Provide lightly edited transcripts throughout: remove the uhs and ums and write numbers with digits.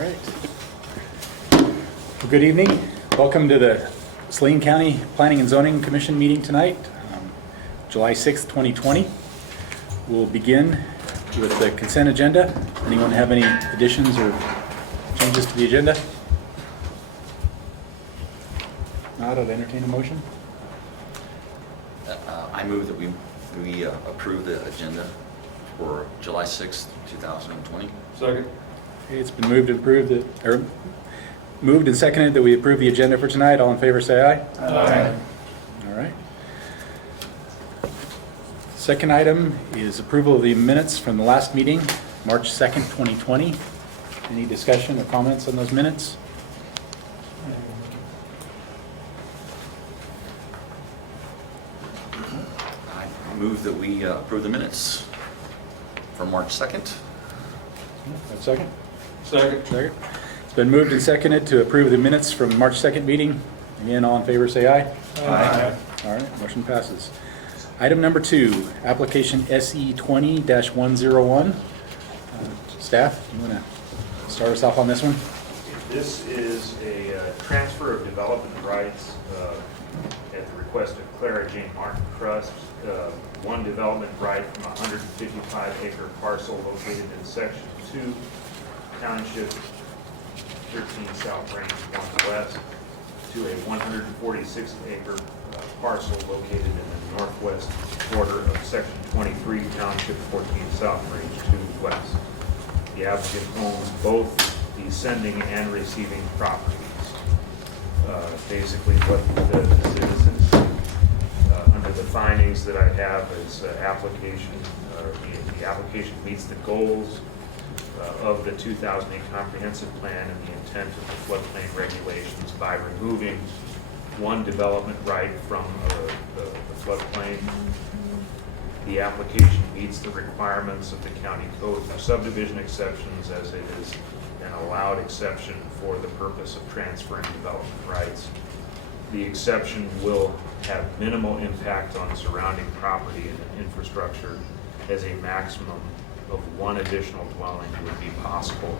All right. Well, good evening. Welcome to the Saline County Planning and Zoning Commission meeting tonight, July 6th, 2020. We'll begin with the consent agenda. Anyone have any additions or changes to the agenda? Not, I'd entertain a motion. I move that we approve the agenda for July 6th, 2020. Second. Okay, it's been moved and seconded that we approve the agenda for tonight. All in favor say aye. Aye. All right. Second item is approval of the minutes from the last meeting, March 2nd, 2020. Any discussion or comments on those minutes? I move that we approve the minutes for March 2nd. Have a second? Second. Second. It's been moved and seconded to approve the minutes from March 2nd meeting. Again, all in favor say aye. Aye. All right, motion passes. Item number 2, application SE 20-101. Staff, you want to start us off on this one? This is a transfer of development rights at the request of Clara Jane Martin Trust. One development right from a 155-acre parcel located in Section 2, Township 13 South, Range 1 West, to a 146-acre parcel located in the northwest quarter of Section 23, Township 14 South, Range 2 West. The applicant owns both the sending and receiving properties. Basically, what this is under the findings that I have is application. The application meets the goals of the 2008 comprehensive plan and the intent of the floodplain regulations by removing one development right from the floodplain. The application meets the requirements of the county code for subdivision exceptions, as it is an allowed exception for the purpose of transferring development rights. The exception will have minimal impact on surrounding property and infrastructure, as a maximum of one additional dwelling would be possible.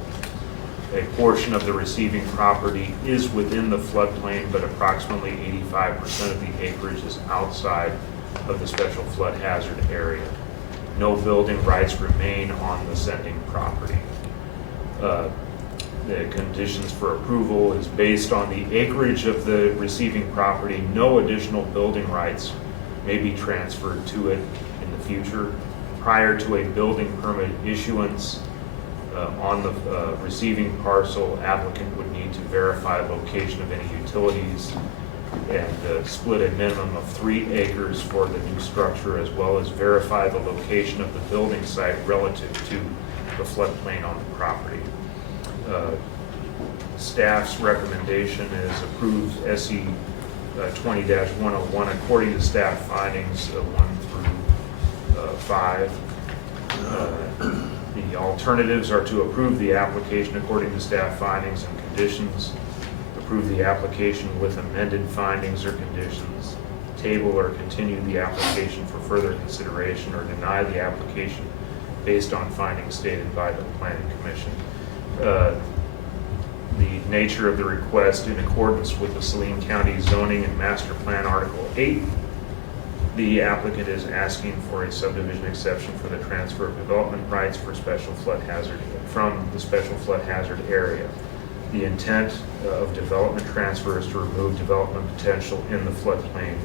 A portion of the receiving property is within the floodplain, but approximately 85% of the acreage is outside of the special flood hazard area. No building rights remain on the sending property. The conditions for approval is based on the acreage of the receiving property. No additional building rights may be transferred to it in the future. Prior to a building permit issuance on the receiving parcel, applicant would need to verify location of any utilities and split a minimum of 3 acres for the new structure, as well as verify the location of the building site relative to the floodplain on the property. Staff's recommendation is approved SE 20-101 according to staff findings 1 through 5. The alternatives are to approve the application according to staff findings and conditions, approve the application with amended findings or conditions, table or continue the application for further consideration, or deny the application based on findings stated by the Planning Commission. The nature of the request: in accordance with the Saline County Zoning and Master Plan Article 8, the applicant is asking for a subdivision exception for the transfer of development rights for special flood hazard from the special flood hazard area. The intent of development transfer is to remove development potential in the floodplain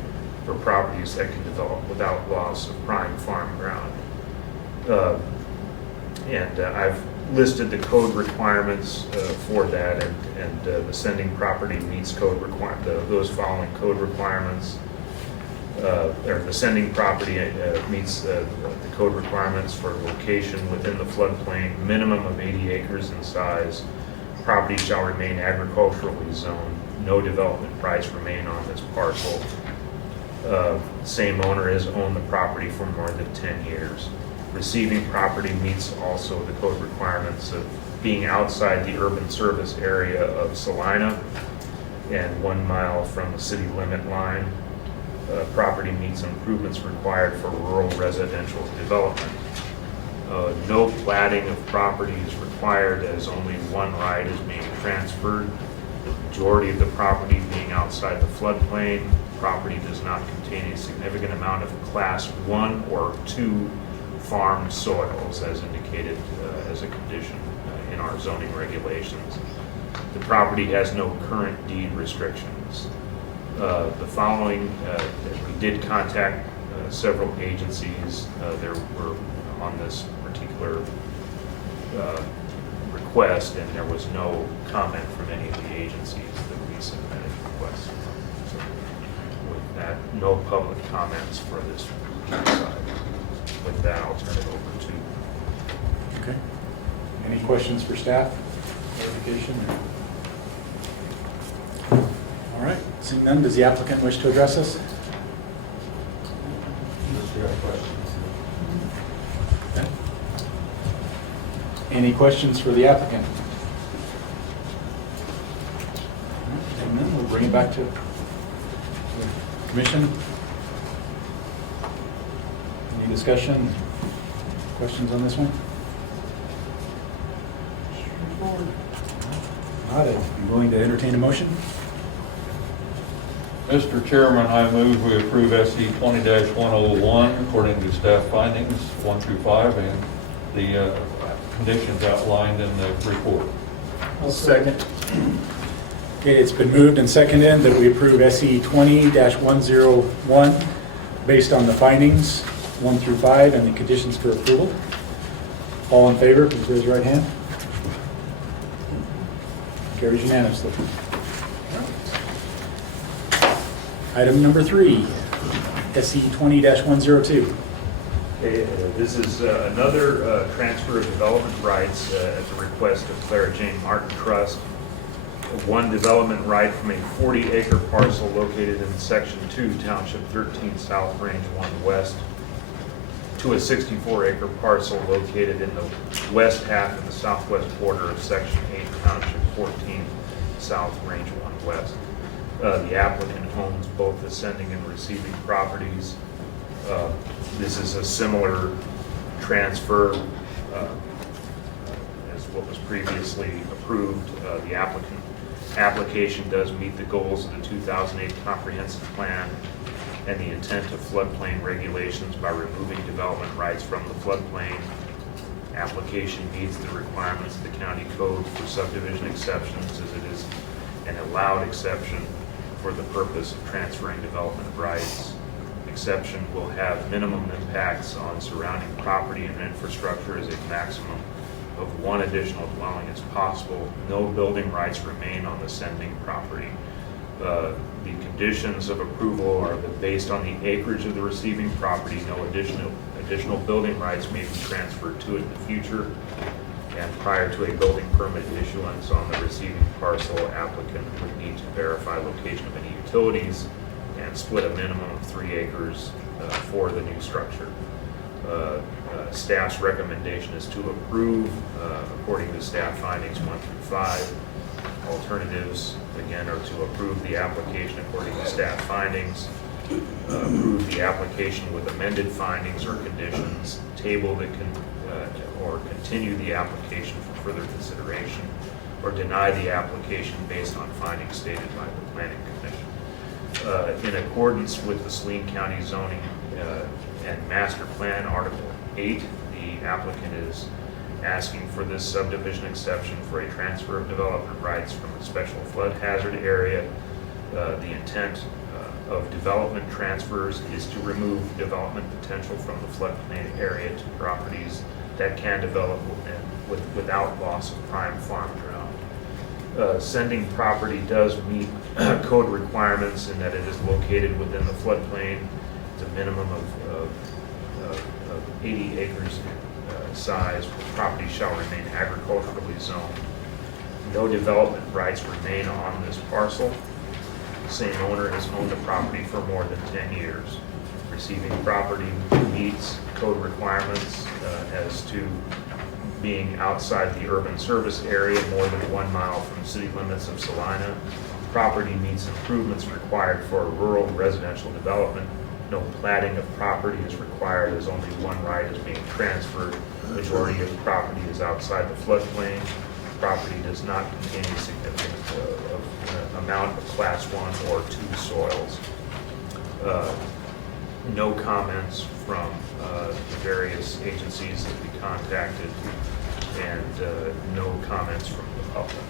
for properties that can develop without loss of prime farm ground. I've listed the code requirements for that, and the sending property meets those following code requirements. Or the sending property meets the code requirements for location within the floodplain, minimum of 80 acres in size. Property shall remain agriculturally zoned. No development rights remain on this parcel. Same owner has owned the property for more than 10 years. Receiving property meets also the code requirements of being outside the urban service area of Saline and 1 mile from the city limit line. Property meets improvements required for rural residential development. No platting of property is required as only one right is being transferred. The majority of the property being outside the floodplain. Property does not contain a significant amount of Class 1 or 2 farm soils as indicated as a condition in our zoning regulations. The property has no current deed restrictions. The following, we did contact several agencies. There were on this particular request, and there was no comment from any of the agencies that we submitted requests from. So with that, no public comments for this side. With that, I'll turn it over to. Okay. Any questions for staff? Clarification? All right, seeing none, does the applicant wish to address us? Okay. Any questions for the applicant? And then we'll bring it back to the commission. Any discussion, questions on this one? Not, I'd be willing to entertain a motion. Mr. Chairman, I move we approve SE 20-101 according to staff findings 1 through 5 and the conditions outlined in the report. I'll second. Okay, it's been moved and seconded that we approve SE 20-101 based on the findings 1 through 5 and the conditions for approval. All in favor, please raise your right hand. Carries unanimously. Item number 3, SE 20-102. Okay, this is another transfer of development rights at the request of Clara Jane Martin Trust. One development right from a 40-acre parcel located in Section 2, Township 13, South Range 1 West, to a 64-acre parcel located in the west half of the southwest border of Section 8, Township 14, South Range 1 West. The applicant owns both the sending and receiving properties. This is a similar transfer as what was previously approved. The application does meet the goals of the 2008 comprehensive plan and the intent of floodplain regulations by removing development rights from the floodplain. Application meets the requirements of the county code for subdivision exceptions as it is an allowed exception for the purpose of transferring development rights. Exception will have minimum impacts on surrounding property and infrastructure as a maximum of 1 additional dwelling is possible. No building rights remain on the sending property. The conditions of approval are that based on the acreage of the receiving property, no additional building rights may be transferred to it in the future. And prior to a building permit issuance on the receiving parcel, applicant would need to verify location of any utilities and split a minimum of 3 acres for the new structure. Staff's recommendation is to approve according to staff findings 1 through 5. Alternatives, again, are to approve the application according to staff findings, approve the application with amended findings or conditions, table the or continue the application for further consideration, or deny the application based on findings stated by the Planning Commission. In accordance with the Saline County zoning and master plan, Article 8, the applicant is asking for this subdivision exception for a transfer of development rights from a special flood hazard area. The intent of development transfers is to remove development potential from the floodplain area to properties that can develop without loss of prime farm ground. Sending property does meet code requirements in that it is located within the floodplain. It's a minimum of 80 acres in size. Property shall remain agriculturally zoned. No development rights remain on this parcel. The same owner has owned the property for more than 10 years. Receiving property meets code requirements as to being outside the urban service area more than 1 mile from the city limits of Saline. Property meets improvements required for a rural residential development. No platting of property is required as only one right is being transferred. The majority of the property is outside the floodplain. Property does not contain a significant amount of Class 1 or 2 soils. No comments from the various agencies that we contacted, and no comments from the public.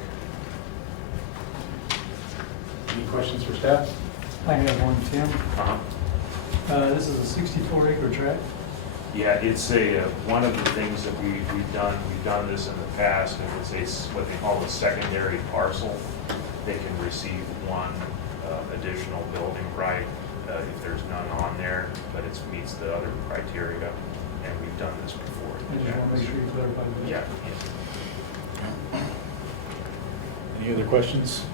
Any questions for staff? I have one, Tim. Uh-huh. This is a 64-acre tract. Yeah, it's one of the things that we've done. We've done this in the past, and it's what they call a secondary parcel. They can receive one additional building right if there's none on there, but it meets the other criteria, and we've done this before. I just want to make sure you clarify that. Yeah. Any other questions?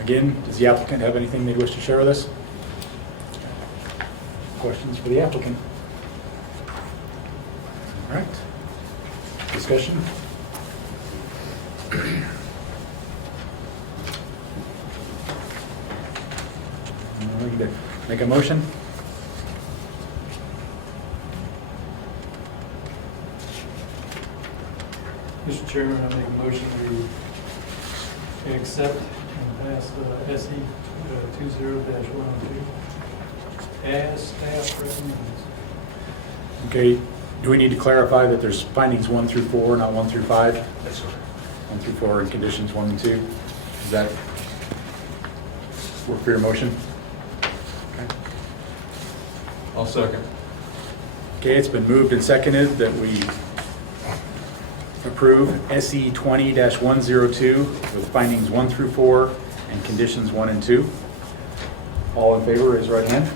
Again, does the applicant have anything they wish to share with us? Questions for the applicant? All right. Discussion? We need to make a motion? Mr. Chairman, I make a motion we accept and pass SE 20-102 as staff recommends. Okay, do we need to clarify that there's findings 1 through 4, not 1 through 5? That's correct. 1 through 4 and conditions 1 and 2? Does that work for your motion? Okay. I'll second. Okay, it's been moved and seconded that we approve SE 20-102 with findings 1 through 4 and conditions 1 and 2. All in favor, raise your right hand.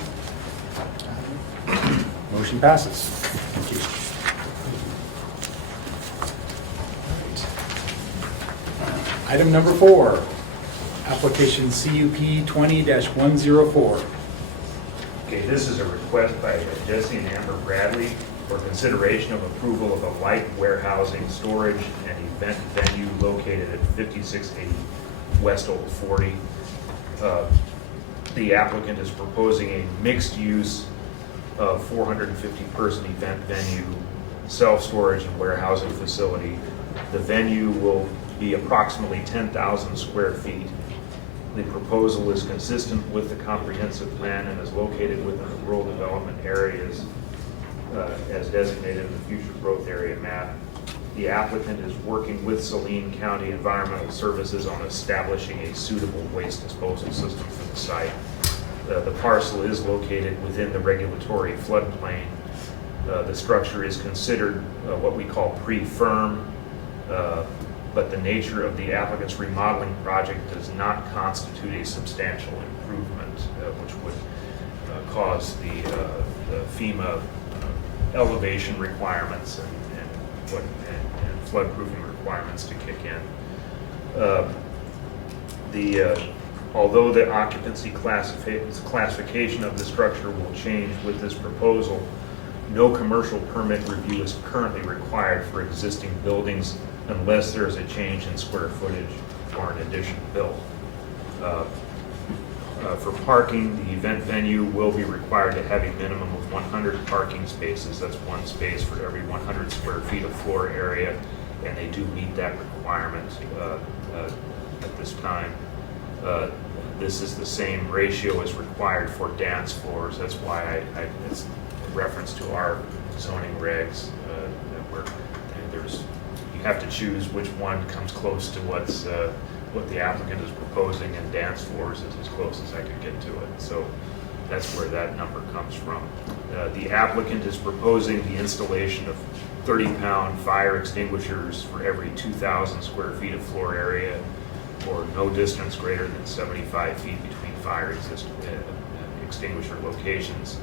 Motion passes. Thank you. All right. Item number 4, application CUP 20-104. Okay, this is a request by Jesse and Amber Bradley for consideration of approval of a light warehousing, storage, and event venue located at 5680 West Old 40. The applicant is proposing a mixed-use 450-person event venue, self-storage and warehousing facility. The venue will be approximately 10,000 square feet. The proposal is consistent with the comprehensive plan and is located within the rural development areas as designated in the future growth area map. The applicant is working with Saline County Environmental Services on establishing a suitable waste disposal system for the site. The parcel is located within the regulatory floodplain. The structure is considered what we call pre-firm, but the nature of the applicant's remodeling project does not constitute a substantial improvement, which would cause the FEMA elevation requirements and floodproofing requirements to kick in. Although the occupancy classification of the structure will change with this proposal, no commercial permit review is currently required for existing buildings unless there is a change in square footage or an addition built. For parking, the event venue will be required to have a minimum of 100 parking spaces. That's one space for every 100 square feet of floor area, and they do meet that requirement at this time. This is the same ratio as required for dance floors. That's why it's a reference to our zoning regs where you have to choose which one comes close to what the applicant is proposing, and dance floors is as close as I could get to it. So that's where that number comes from. The applicant is proposing the installation of 30-pound fire extinguishers for every 2,000 square feet of floor area, or no distance greater than 75 feet between fire extinguisher locations.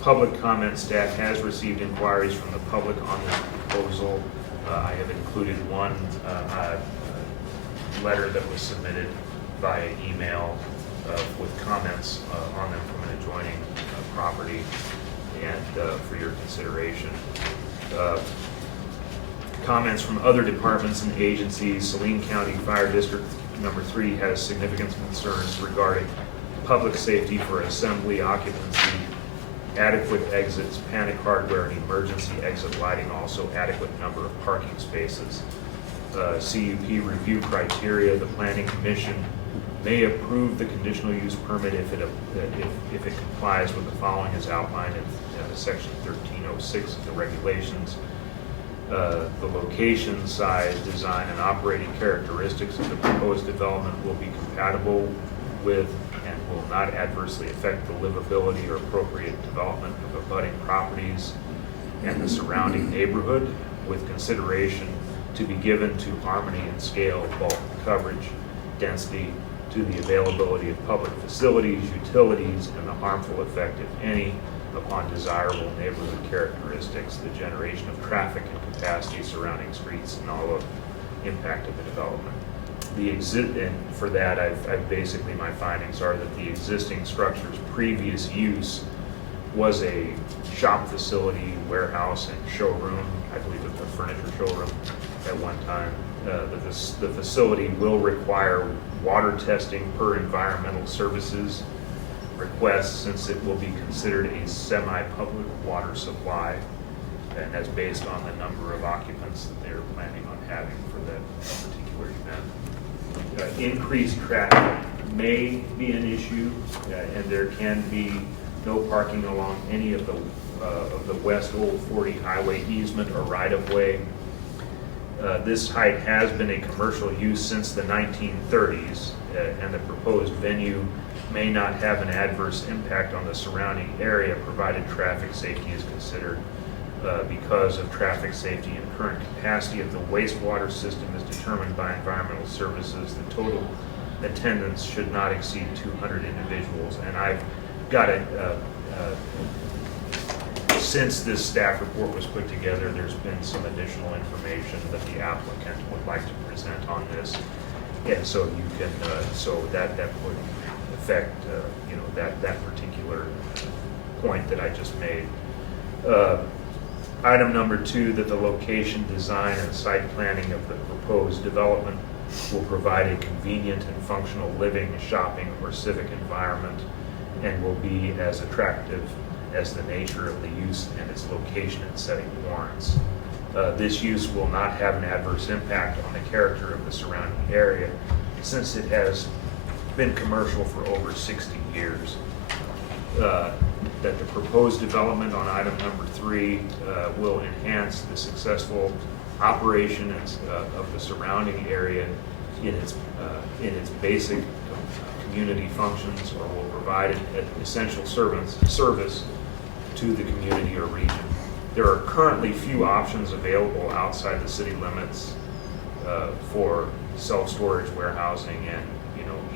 Public comment: staff has received inquiries from the public on this proposal. I have included one letter that was submitted via email with comments on them from an adjoining property, and for your consideration. Comments from other departments and agencies. Saline County Fire District number 3 has significant concerns regarding public safety for assembly, occupancy, adequate exits, panic hardware, and emergency exit lighting, also adequate number of parking spaces. CUP review criteria, the Planning Commission may approve the conditional use permit if it complies with the following as outlined in section 1306 of the regulations. The location, size, design, and operating characteristics of the proposed development will be compatible with and will not adversely affect the livability or appropriate development of abutting properties and the surrounding neighborhood, with consideration to be given to harmony and scale, bulk coverage, density, to the availability of public facilities, utilities, and the harmful effect, if any, upon desirable neighborhood characteristics, the generation of traffic and capacity surrounding streets, and all of impact of the development. And for that, I've basically, my findings are that the existing structure's previous use was a shop facility, warehouse, and showroom. I believe it was a furniture showroom at one time. The facility will require water testing per environmental services request, since it will be considered a semi-public water supply, and that's based on the number of occupants that they're planning on having for that particular event. Increased traffic may be an issue, and there can be no parking along any of the West Old 40 highway easement or right-of-way. This site has been a commercial use since the 1930s, and the proposed venue may not have an adverse impact on the surrounding area, provided traffic safety is considered. Because of traffic safety and current capacity of the wastewater system is determined by environmental services, the total attendance should not exceed 200 individuals. And I've got since this staff report was put together, there's been some additional information that the applicant would like to present on this. And so you can, so that would affect, that particular point that I just made. Item number 2, that the location, design, and site planning of the proposed development will provide a convenient and functional living, shopping, or civic environment, and will be as attractive as the nature of the use and its location and setting warrants. This use will not have an adverse impact on the character of the surrounding area, since it has been commercial for over 60 years. That the proposed development on item number 3 will enhance the successful operation of the surrounding area in its basic community functions, or will provide an essential service to the community or region. There are currently few options available outside the city limits for self-storage, warehousing, and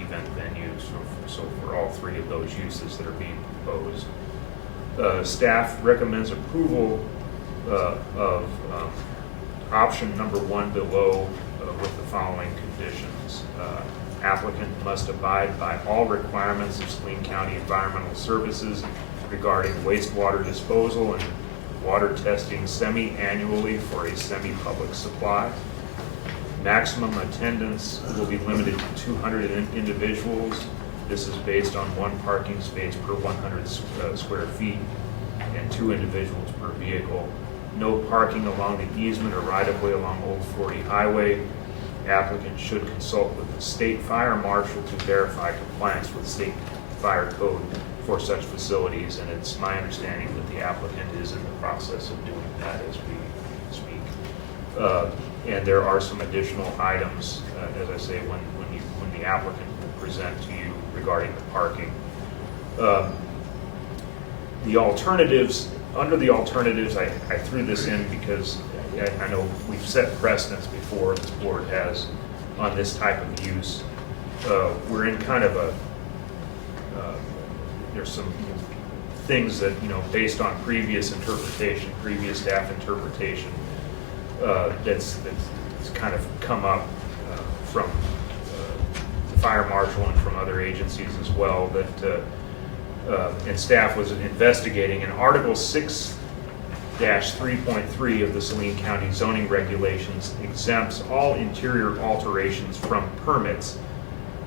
event venues. So for all 3 of those uses that are being proposed, staff recommends approval of option number 1 below with the following conditions. Applicant must abide by all requirements of Saline County Environmental Services regarding wastewater disposal and water testing semi-annually for a semi-public supply. Maximum attendance will be limited to 200 individuals. This is based on 1 parking space per 100 square feet and 2 individuals per vehicle. No parking along the easement or right-of-way along Old 40 Highway. Applicant should consult with the state fire marshal to verify compliance with state fire code for such facilities, and it's my understanding that the applicant is in the process of doing that as we speak. And there are some additional items, as I say, when the applicant will present to you regarding the parking. The alternatives, under the alternatives, I threw this in because I know we've set precedents before, this board has, on this type of use. We're in kind of a, there's some things that, based on previous interpretation, previous staff interpretation, that's kind of come up from the fire marshal and from other agencies as well, that and staff was investigating. In Article 6-3.3 of the Saline County zoning regulations exempts all interior alterations from permits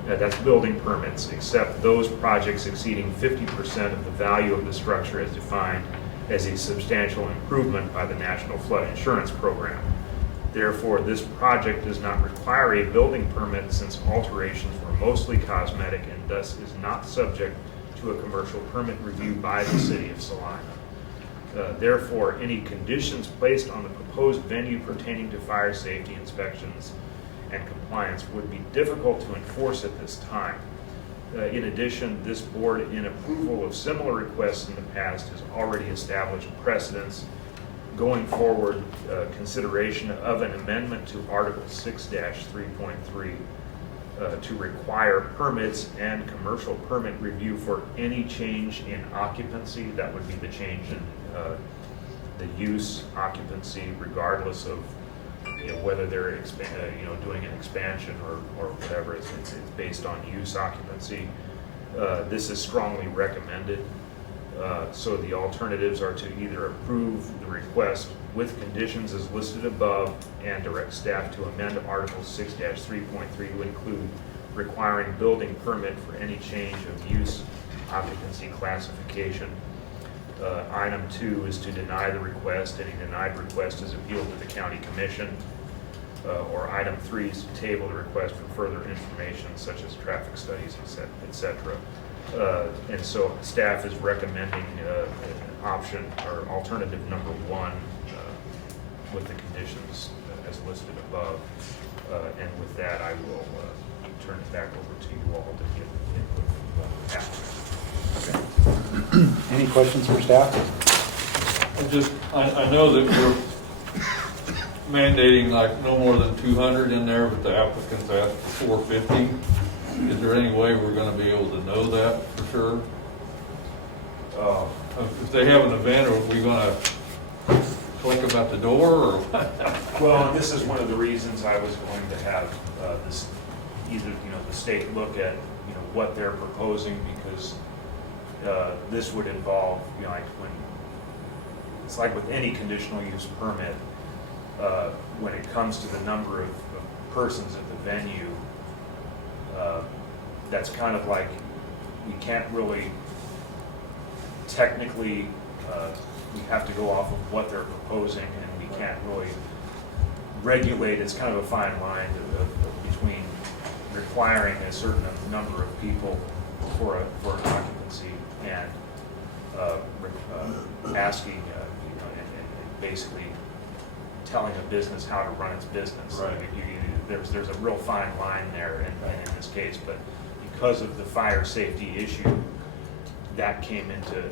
that's building permits, except those projects exceeding 50% of the value of the structure as defined as a substantial improvement by the National Flood Insurance Program. Therefore, this project does not require a building permit since alterations were mostly cosmetic and thus is not subject to a commercial permit review by the city of Saline. Therefore, any conditions placed on the proposed venue pertaining to fire safety inspections and compliance would be difficult to enforce at this time. In addition, this board, in approval of similar requests in the past, has already established precedents. Going forward, consideration of an amendment to Article 6-3.3 to require permits and commercial permit review for any change in occupancy. That would be the change in the use occupancy, regardless of whether they're doing an expansion or whatever. It's based on use occupancy. This is strongly recommended. So the alternatives are to either approve the request with conditions as listed above and direct staff to amend Article 6-3.3 to include requiring building permit for any change of use occupancy classification. Item 2 is to deny the request. Any denied request is appealed to the county commission. Or item 3 is to table the request for further information such as traffic studies, etc. And so staff is recommending option or alternative number 1 with the conditions as listed above. And with that, I will turn it back over to you all to get input from applicants. Any questions for staff? I know that we're mandating like no more than 200 in there, but the applicants asked for 450. Is there any way we're going to be able to know that for sure? If they have an event, are we going to collect them at the door, or what? Well, and this is one of the reasons I was going to have this, either the state look at what they're proposing, because this would involve like when it's like with any conditional use permit, when it comes to the number of persons at the venue, that's kind of like we can't really technically, we have to go off of what they're proposing, and we can't really regulate. It's kind of a fine line between requiring a certain number of people for an occupancy and asking, and basically telling a business how to run its business. Right. There's a real fine line there in this case, but because of the fire safety issue, that came into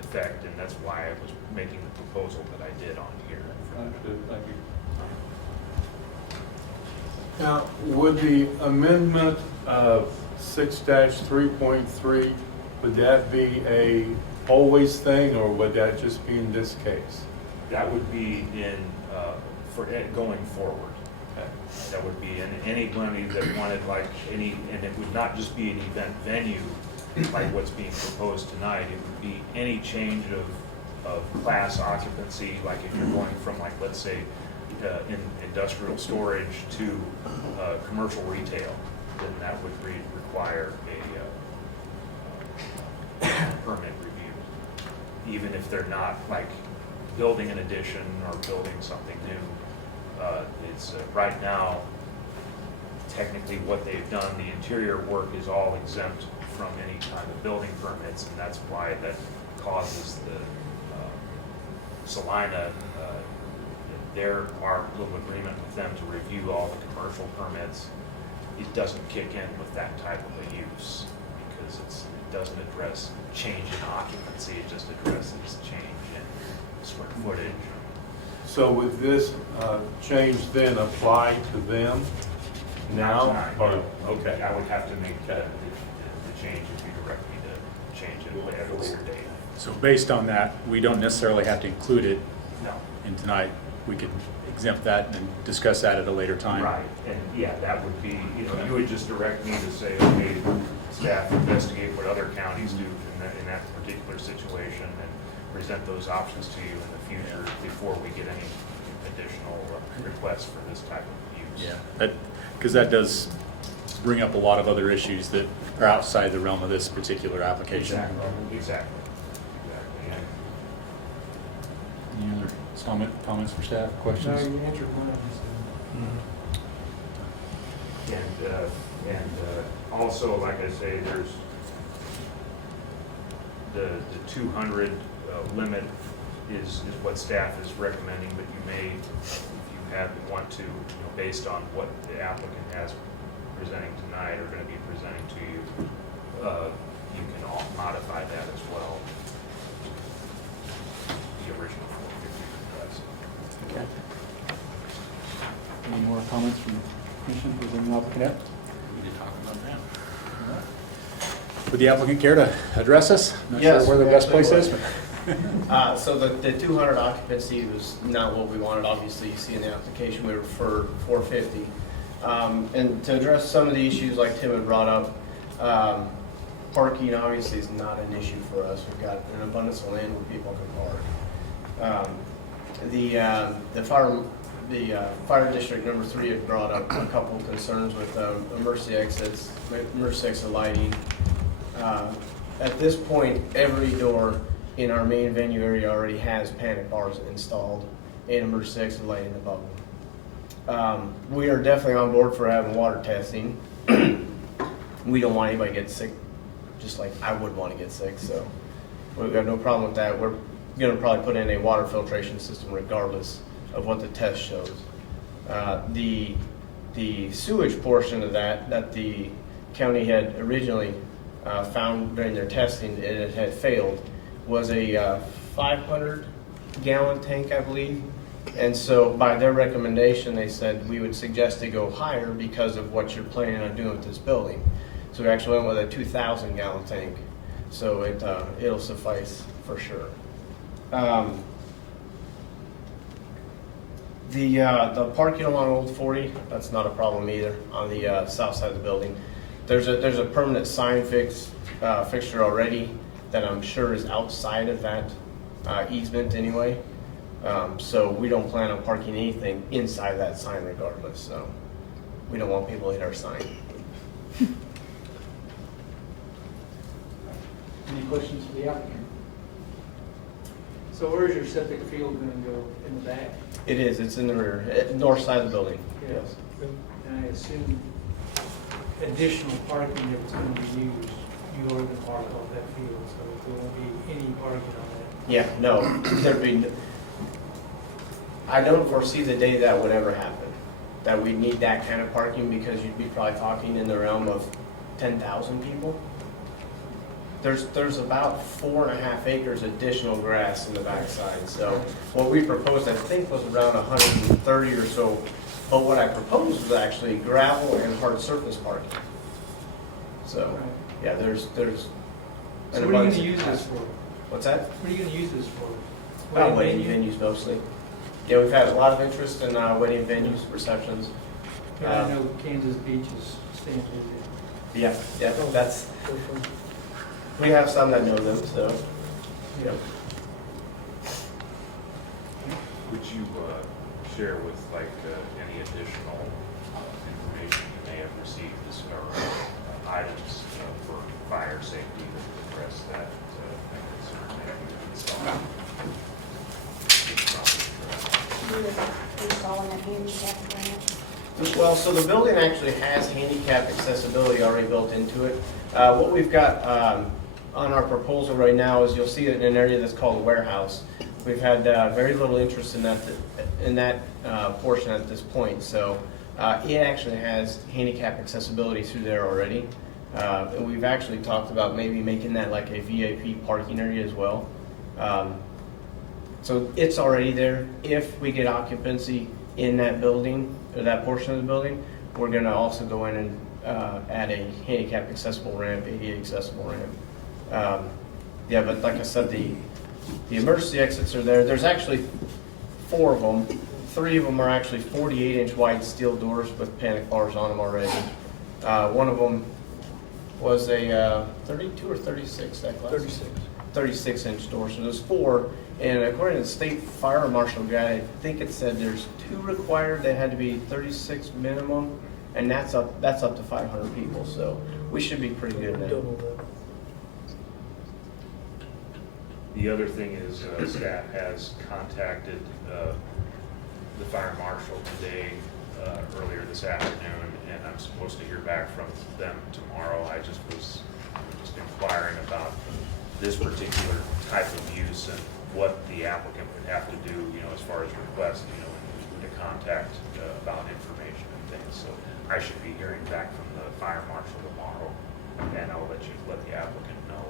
effect, and that's why I was making the proposal that I did on here. Understood. Thank you. Now, would the amendment of 6-3.3, would that be a always thing, or would that just be in this case? That would be in, for it going forward. That would be in anybody that wanted and it would not just be an event venue like what's being proposed tonight. It would be any change of class occupancy, like if you're going from, like, let's say, in industrial storage to commercial retail, then that would require a permit review, even if they're not like building an addition or building something new. It's right now, technically what they've done, the interior work is all exempt from any kind of building permits, and that's why that causes the Salina, our little agreement with them to review all the commercial permits. It doesn't kick in with that type of a use because it doesn't address change in occupancy, it just addresses change in square footage. So would this change then apply to them now? Tonight. Or- okay. I would have to make the change if you direct me to change it at a later date. So based on that, we don't necessarily have to include it No. in tonight. We could exempt that and discuss that at a later time. Right, and yeah, that would be, you would just direct me to say, okay, staff investigate what other counties do in that particular situation and present those options to you in the future before we get any additional requests for this type of use. Yeah, because that does bring up a lot of other issues that are outside the realm of this particular application. Exactly. Yeah. Any other comments for staff, No, questions? you answered mine. And also, like I say, there's the 200 limit is what staff is recommending, but you may, if you want to, based on what the applicant has presenting tonight or going to be presenting to you, you can all modify that as well. The original 450 request. Okay. Any more comments from the commission regarding the applicant? We need to talk about that. Would the applicant care to address us? Not Yes, sure where the we best place actually is. So the 200 occupancy was not what we wanted. Obviously, you see in the application, we referred 450. And to address some of the issues like Tim had brought up, parking obviously is not an issue for us. We've got an abundance of land where people can park. The fire district number 3 had brought up a couple of concerns with emergency exits, emergency exit lighting. At this point, every door in our main venue area already has panic bars installed and emergency exit lighting above them. We are definitely on board for having water testing. We don't want anybody to get sick, just like I would want to get sick, so we've got no problem with that. We're going to probably put in a water filtration system regardless of what the test shows. The sewage portion of that the county had originally found during their testing, and it had failed, was a 500-gallon tank, I believe. And so by their recommendation, they said we would suggest to go higher because of what you're planning on doing with this building. So we actually went with a 2,000-gallon tank. So it'll suffice for sure. The parking along Old 40, that's not a problem either on the south side of the building. There's a permanent sign fixture already that I'm sure is outside of that easement anyway. So we don't plan on parking anything inside that sign regardless. So we don't want people to hit our sign. Any questions for the applicant? So where is your septic field going to go, in the back? It is. It's in the rear, north side of the building. Yes. And I assume additional parking that's going to be used, you are going to park off that field, so there won't be any parking on that. Yeah. No. There'd be. I don't foresee the day that would ever happen. That we need that kind of parking because you'd be probably talking in the realm of 10,000 people. There's about 4.5 acres additional grass in the backside. So what we proposed, I think, was around 130 or so. But what I proposed was actually gravel and hard surface parking. So yeah, there's. So what are you going to use this for? What's that? What are you going to use this for? Wedding venues mostly. Yeah, we've had a lot of interest in wedding venues, receptions. I know Kansas Beach is staying busy. Yeah, that's. We have some that know them, so, yeah. Would you share with any additional information you may have received or items for fire safety that address that concern? Installing a handicap ramp. Well, so the building actually has handicap accessibility already built into it. What we've got on our proposal right now is you'll see it in an area that's called a warehouse. We've had very little interest in that portion at this point. So it actually has handicap accessibility through there already. And we've actually talked about maybe making that like a VIP parking area as well. So it's already there. If we get occupancy in that building, or that portion of the building, we're going to also go in and add a handicap accessible ramp, ADA accessible ramp. Yeah, but like I said, the emergency exits are there. There's actually 4 of them. 3 of them are actually 48-inch wide steel doors with panic bars on them already. One of them was a 32 or 36, that class? 36. 36-inch door. So there's 4. And according to the state fire marshal guy, I think it said there's 2 required that had to be 36 minimum. and that's up to 500 people, so we should be pretty good now. Double that. The other thing is staff has contacted the fire marshal today, earlier this afternoon, and I'm supposed to hear back from them tomorrow. I was just inquiring about this particular type of use and what the applicant would have to do, as far as request, who to contact about information and things. So I should be hearing back from the fire marshal tomorrow, and I'll let the applicant know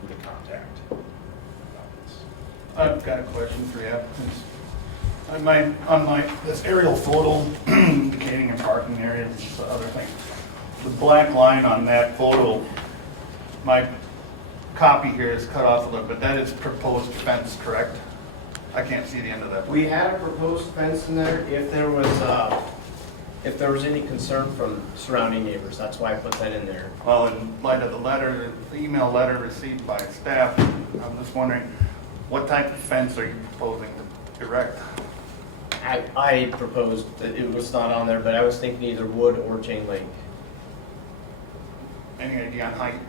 who to contact about this. I've got a question for you applicants. On this aerial photo indicating a parking area and the other thing, the black line on that photo, my copy here is cut off a little bit. That is proposed fence, correct? I can't see the end of that. We had a proposed fence in there if there was any concern from surrounding neighbors. That's why I put that in there. Well, in light of the email letter received by staff, I'm just wondering, what type of fence are you proposing to erect? I proposed that it was not on there, but I was thinking either wood or chain link. Any idea on height?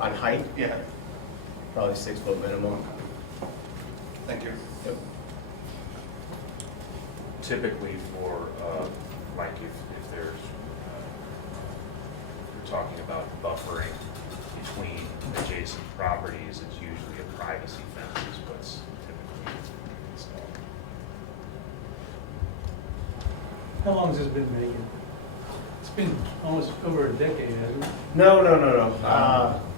On height, Yeah, probably 6 foot minimum. thank you. Yep. Typically for, like if there's, you're talking about buffering between adjacent properties, it's usually a privacy fence is what's typically installed. How long has this been vacant? It's been almost over a decade, hasn't it? No. No.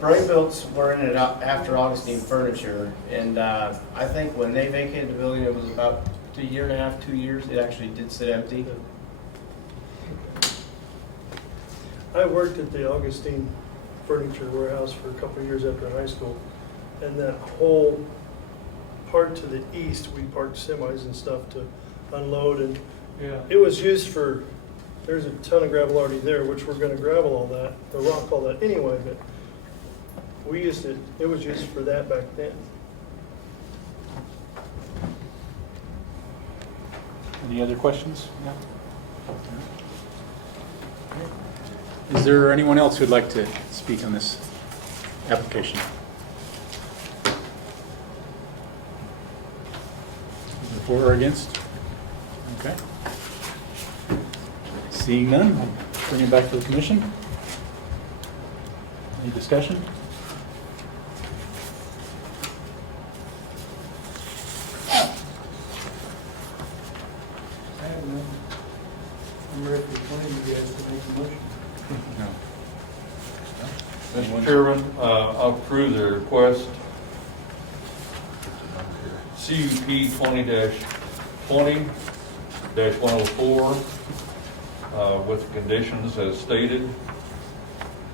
Brainbuilts were in it after Augustine Furniture, and I think when they vacated the building, it was about a year and a half, 2 years. It actually did sit empty. I worked at the Augustine Furniture Warehouse for a couple of years after high school, and that whole part to the east, we parked semis and stuff to unload, and Yeah. it was used for, there's a ton of gravel already there, which we're gonna gravel all that, or rock all that anyway, but we used it was used for that back then. Any other questions? No? Is there anyone else who'd like to speak on this application? For or against? Okay. Seeing none, I'll bring it back to the commission. Any discussion? I have none. I'm ready for one of you guys to make a motion. No. Mr. Chairman, I'll approve the request CUP 20-20-104 with conditions as stated,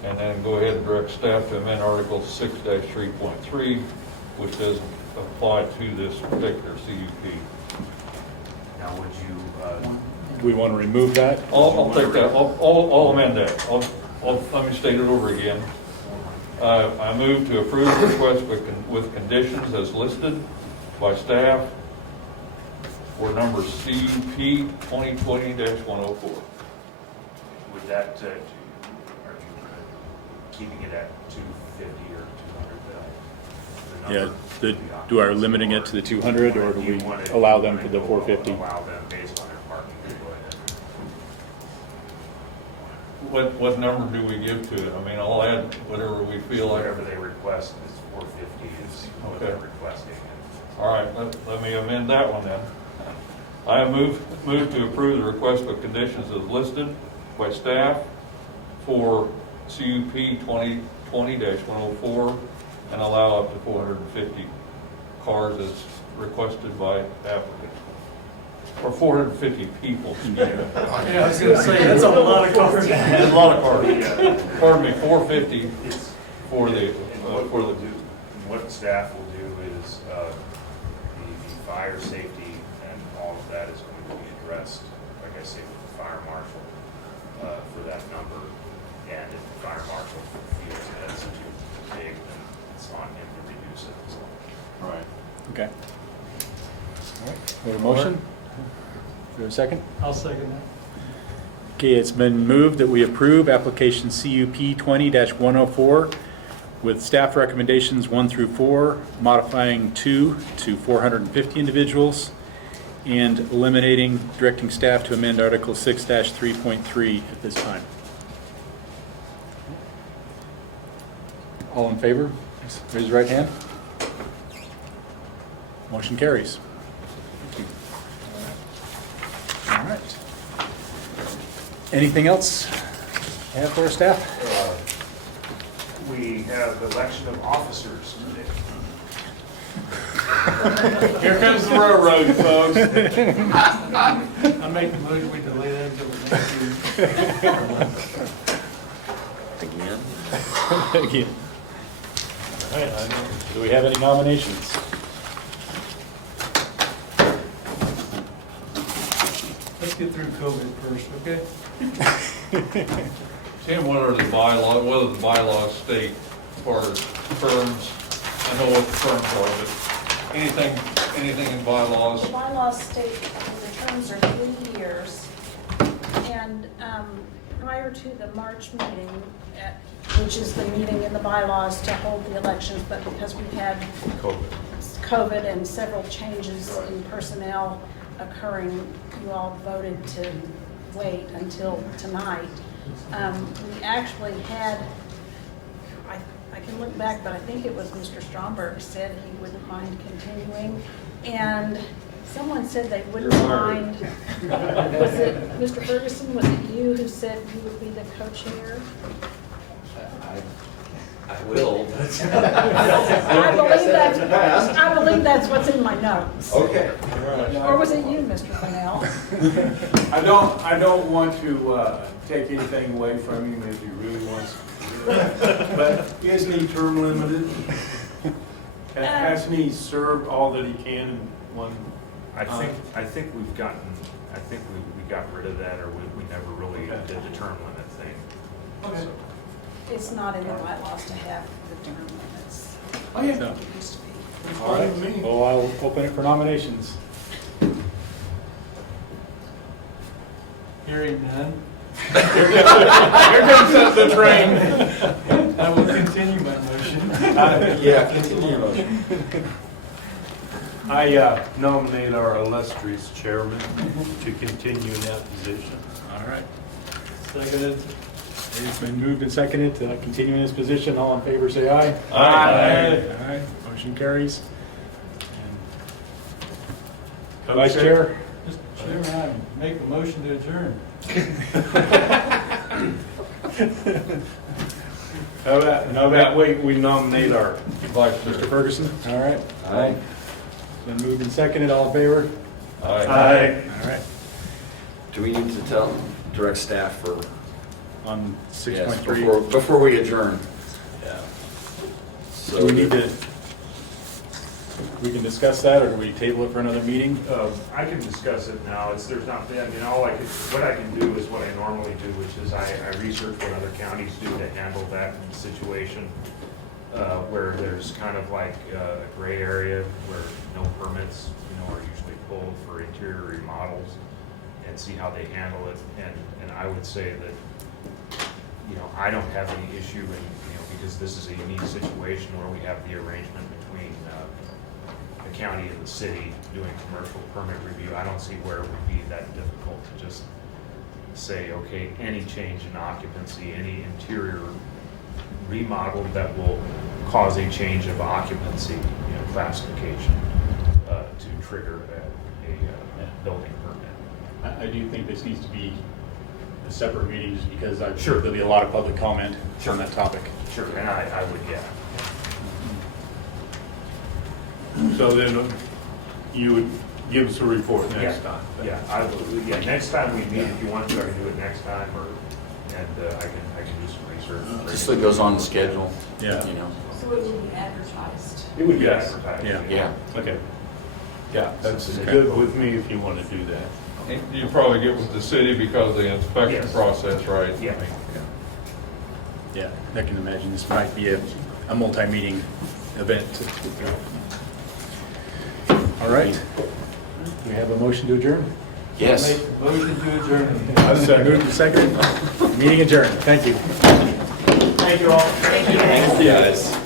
and then go ahead and direct staff to amend Article 6-3.3, which does apply to this particular CUP. Now, would you, We want to remove that? I'll take that, I'll amend that. Let me state it over again. I move to approve the request with conditions as listed by staff for number CUP 2020-104. would that, are you keeping it at 250 or 200? Yeah, do I limiting it to the 200, or do we allow them to the 450? Allow them based on their parking, go ahead. What number do we give to it? I mean, I'll add whatever we feel like. Whatever they request is 450 is what they're requesting. All right, let me amend that one then. I move to approve the request with conditions as listed by staff for CUP 2020-104 and allow up to 450 cars as requested by applicant. Or 450 people. Yeah, I was gonna say, that's a lot of cars. That's a lot of cars. Pardon me, 450 for the, for the. What staff will do is, the fire safety and all of that is going to be addressed, like I say, with the fire marshal, for that number. And if the fire marshal feels that it's too big, then it's on him to reduce it, so. Right. Okay. All right, we have a motion? we have a second? I'll second that. Okay, it's been moved that we approve application CUP 20-104 with staff recommendations 1 through 4, modifying 2 to 450 individuals, and eliminating, directing staff to amend Article 6-3.3 at this time. All in favor? Raise your right hand. Motion carries. Thank you. All right. Anything else you have for our staff? We have election of officers today. Here comes the railroad, folks. I make the motion, we delay that until the next meeting. Again? Again. All right, do we have any nominations? Let's get through COVID first, okay? Sam, whether the bylaws state as far as terms, I know what the terms are, but anything in bylaws? The bylaws state that the terms are 3 years. And prior to the March meeting, which is the meeting in the bylaws to hold the elections, but because we've had COVID and several changes in personnel occurring, you all voted to wait until tonight. We actually had, I can look back, but I think it was Mr. Stromberg said he wouldn't mind continuing. And someone said they wouldn't mind. Was it Mr. Ferguson, was it you who said you would be the co-chair? I will. I believe that's what's in my notes. Okay. Or was it you, Mr. Fennell? I don't want to take anything away from him if he really wants to. But isn't he term limited? Hasn't he served all that he can in one? I think we got rid of that, or we never really did the term limit thing. Okay. So, It's not in the bylaws to have the term limits. Oh, yeah. So, It used to be. all right, well, I'll open it for nominations. Hearing none, Here comes the train. I will continue my motion. Yeah, continue your motion. I nominate our illustrious chairman to continue in that position. All right. Seconded. It's been moved and seconded to continue in this position. All in favor, say aye. Aye. All right, motion carries. Co-chair. Vice Chair? Mr. Chairman, I make the motion to adjourn. How about we nominate our Vice Mr. Chair. Ferguson? All right. Aye. Been moved and seconded. All in favor? Aye. All right. Do we need to direct staff for, On yes, 6.3. before we adjourn? Yeah. So Do we need to, we can discuss that, or do we table it for another meeting? I can discuss it now. There's not, what I can do is what I normally do, which is I research what other counties do to handle that situation, where there's kind of like a gray area where no permits, are usually pulled for interior remodels, and see how they handle it. And I would say that, I don't have any issue in, because this is a unique situation where we have the arrangement between the county and the city doing commercial permit review. I don't see where it would be that difficult to just say, okay, any change in occupancy, any interior remodel that will cause a change of occupancy, classification to trigger a building permit. I do think this needs to be a separate meeting, just because I'm Sure. sure there'll be a lot of public comment on that topic. Sure, and I would, yeah. So then you would give us a report Yeah, next time. Yeah, I will, next time we meet, if you want to, I can do it next time, and I can do some research. Just so it goes on the schedule. Yeah. So it will be advertised. It would be Yes. advertised. Yeah. Yeah. Okay. Yeah, that's good with me if you want to do that. You probably get with the city because of the inspection Yes. process, right? Yeah. Yeah, I can imagine this might be a multi-meeting event. All right. We have a motion to adjourn? Yes. Make the motion to adjourn. Moved to second. Meeting adjourned. Thank you. Thank you all. Thank you, guys.